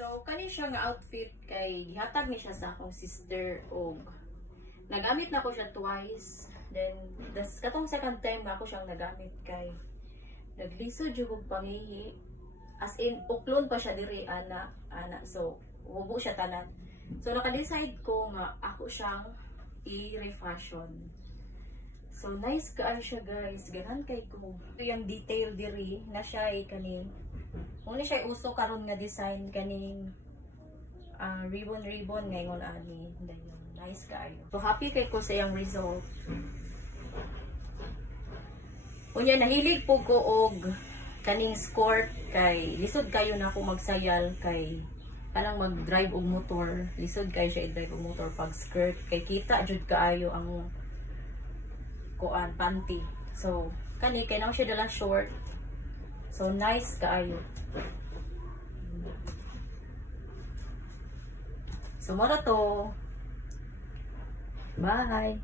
So kani siya nga outfit kay gihatag ni siya sa akong sister og nagamit na ko siya twice. Then katong second time nga ako siyang nagamit kay naglisod jud og pangihi. As in uklon pa siya diri ana. So hubo siya tanan. So naka-decide ko nga ako siyang i-refashion. So nice kaayo siya guys. Ganan kay ko. Ito yung detail diri na siya ay kaning muna siya uso karon nga design kaning ribbon ngayon ani. Nice kaayo. So happy kay ko sa iyang result. Unya nahilig po ko og kaning skirt kay lisod kayo na ako magsayal kay alang mag-drive og motor. Lisod kayo siya i-drive og motor pag skirt kay kita jud kaayo ang kuan panty. So kani kay na siya dala short. So nice kaayo. So mora to. Bye.